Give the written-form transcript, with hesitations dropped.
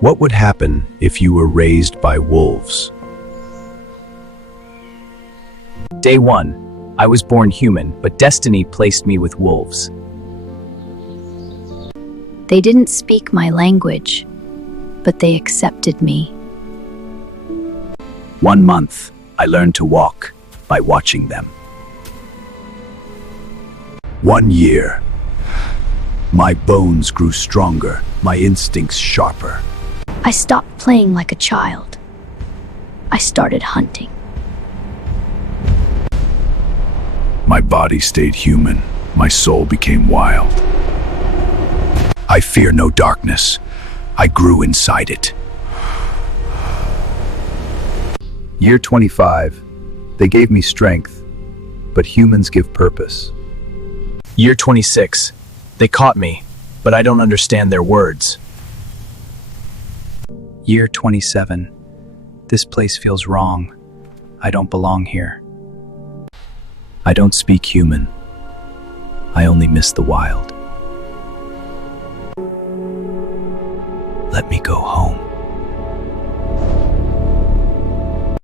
What would happen if you were raised by wolves? Day 1. I was born human, but destiny placed me with wolves. They didn't speak my language, but they accepted me. 1 month, I learned to walk by watching them. 1 year. My bones grew stronger, my instincts sharper. I stopped playing like a child. I started hunting. My body stayed human, my soul became wild. I fear no darkness. I grew inside it. Year 25. They gave me strength, but humans give purpose. Year 26. They caught me, but I don't understand their words. Year 27. This place feels wrong. I don't belong here. I don't speak human. I only miss the wild. Let me go home.